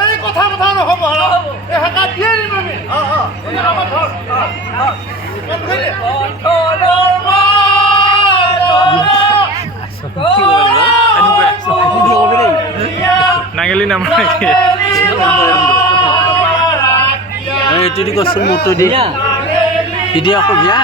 এই কথা কথা নহ'ব এহেকা দিয়ে দিম আমি আমাৰ ঘৰ নাঙেলি নাম যদি কষ্ট মতো দিয়া এতিয়া আকৌ বিয়া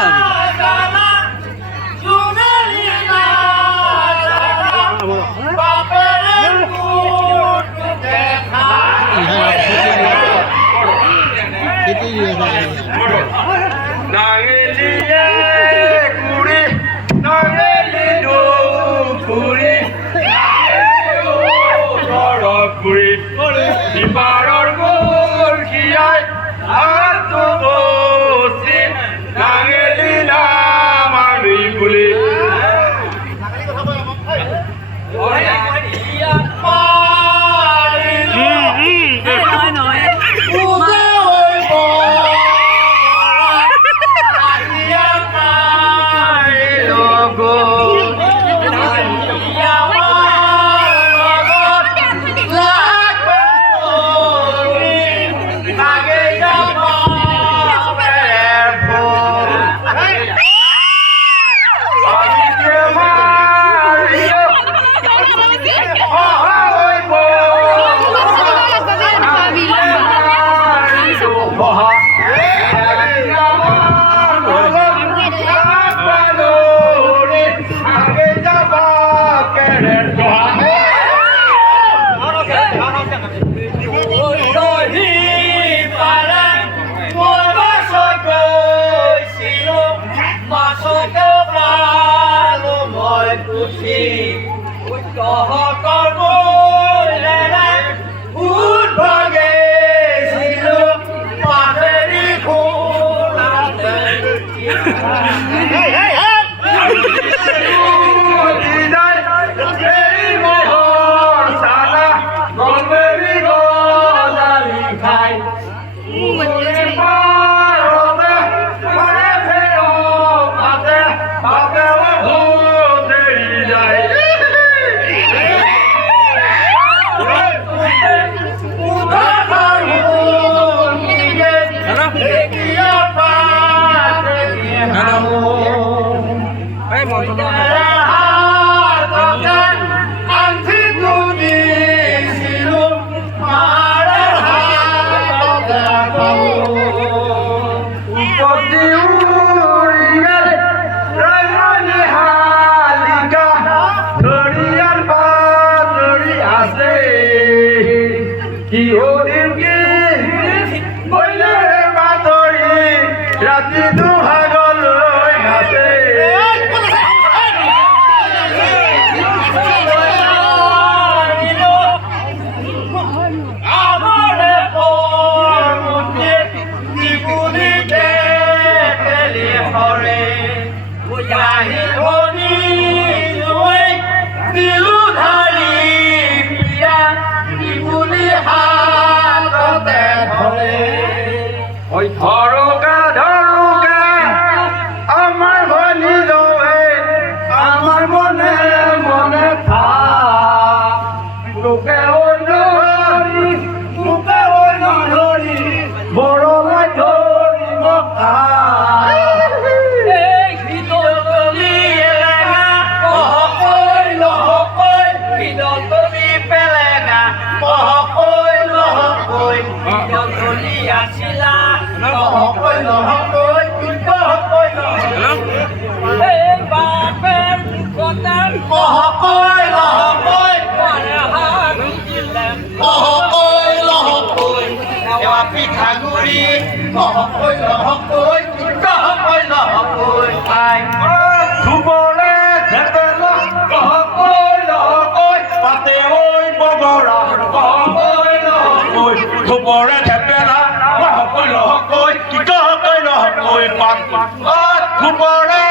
Good morning,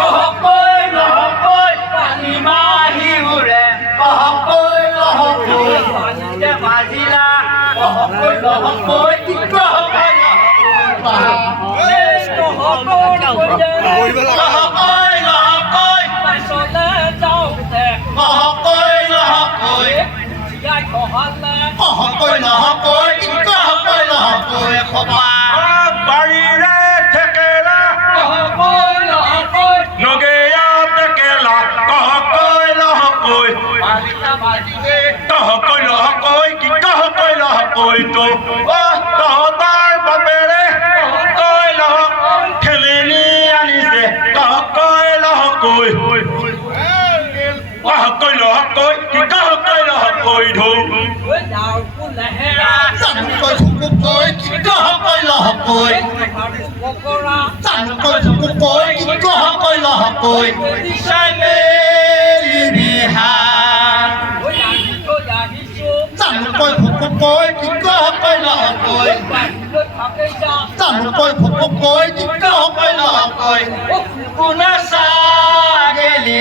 কহকৈ নহকৈ পানী মাহি উৰে কহকৈ নহকৈ পানীতে ভাজিলা কহকৈ নহকৈ কহকৈ বাৰীৰে থেকেৰা নগেয়া টেকেলা কহকৈ লহকৈ তহকৈ লহকৈ কি কহকৈ লহকৈ তো তহঁতৰ বাপেৰে কহকৈ লহ ঠেলেনি আনিছে কহকৈ লহকৈ কহকৈ লহকৈ কি কহকৈ লহকৈ ধৌ জানুকৈ খুকুকৈ কি কহকৈ লহকৈ জানুকৈ খুকুকৈ কি কহকৈ লহকৈ চাই মেলি বিহাৰ জানুকৈ খুকুকৈ কি কহকৈ লহকৈ জানুকৈ খুকুকৈ কি কহকৈ লহকৈ কোনে চাগেলি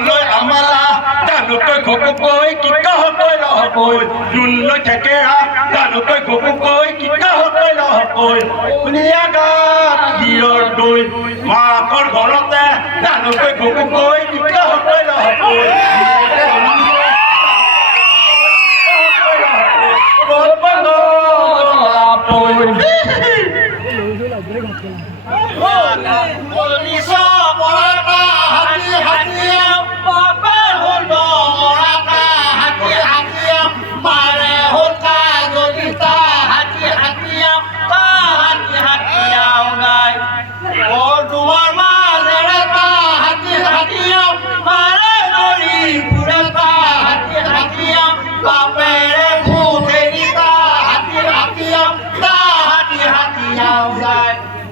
লৈ আমালা জানুকৈ খুকুকৈ কি কহকৈ লহকৈ জোনলৈ থেকেৰা জানুকৈ খুকুকৈ কি কহকৈ লহকৈ শুনিয়া গাত গিৰৰ দৈ মাকৰ ঘৰতে জানুকৈ খুকুকৈ কি কহকৈ লহকৈ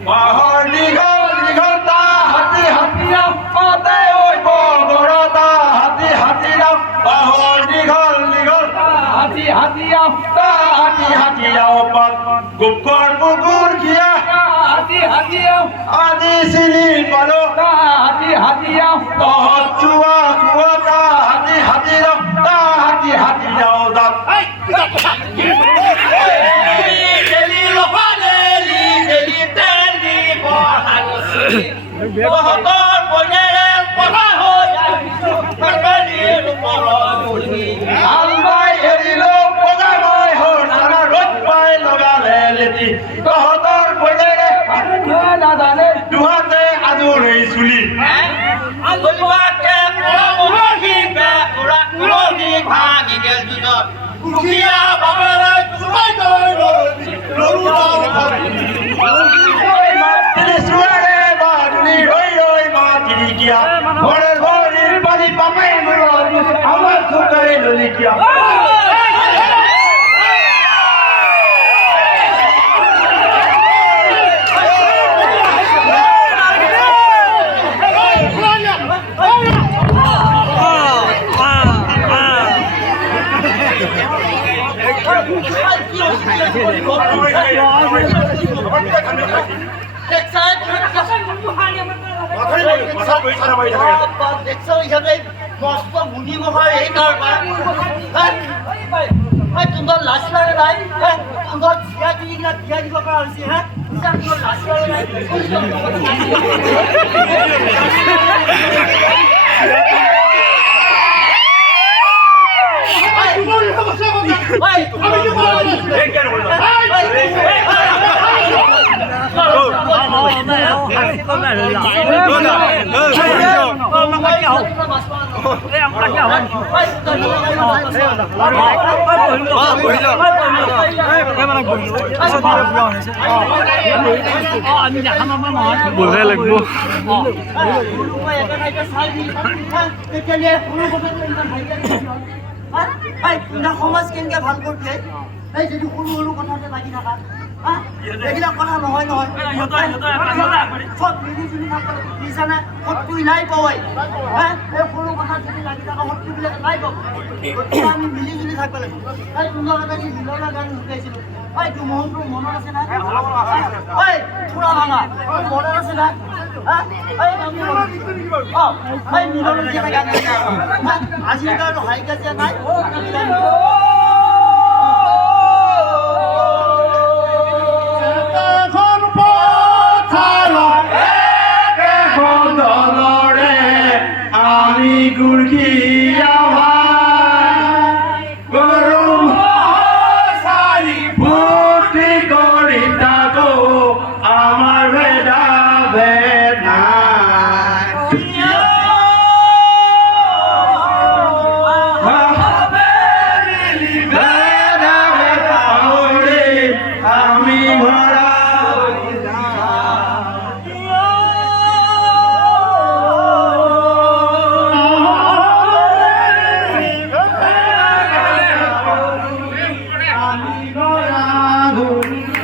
বাহৰ দীঘল দীঘল তা হাতী হাতীৰাম পাতে ঐ বগৰতা হাতী হাতীৰাম বাহৰ দীঘল দীঘল হাতী হাতীৰাম তা হাতী হাতীৰাম পাত গোবৰ বুকুৰ খিয়া হাতী হাতীৰাম আজি চিনি পালো তা হাতী হাতীৰাম তহঁত চুৱা চুৱা তা হাতী হাতীৰাম তা হাতী হাতীৰাম দাঁত তহঁতৰ বনেৰে পঢ়া হৈ হাল বাই এৰিলো পগা মই হৰ চানা ৰ'দ পাই লগালে লেটি তহঁতৰ বনেৰে নাজানে দুহাতে আজৰি চুলি ঘরে ঘরের বাড়ি পাবে আমার সরকারে ললিকিয়া মস্ত মুনি মহাই এই কারবার তোমরা লাশ লাগে নাই তোমরা জিয়া দি না জিয়া দিব করা হয়েছে হ্যাঁ তোমরা লাশ লাগে নাই বলহে লাগব সমাজ কেনেকে ভাল কৰিছে এই যদি সৰু সৰু কথাতে লাগি থাকা এইবিলাক কথা নহয় নহয় চব মিলি জুলি থাকবে বুজিছানে শত্ৰু নাই পাই এই সৰু কথাত যদি লাগি থাকা শত্ৰুবিলাক নাই পাব গতিকে আমি মিলি জুলি থাকব লাগিব এই তোমালোকে যি মিলনৰ গান শিকাইছিলোঁ এই মনত আছে না পুৰা ভাঙা মনত আছে না মিলনৰ যে গান আজিকালি আৰু হাই কাজিয়া নাই আমি গুৰখিয়া গৰম সাৰি ভৰ্তি কৰি তাকো আমাৰ ভেদা ভেদা আমি ভৰা আমি ভৰা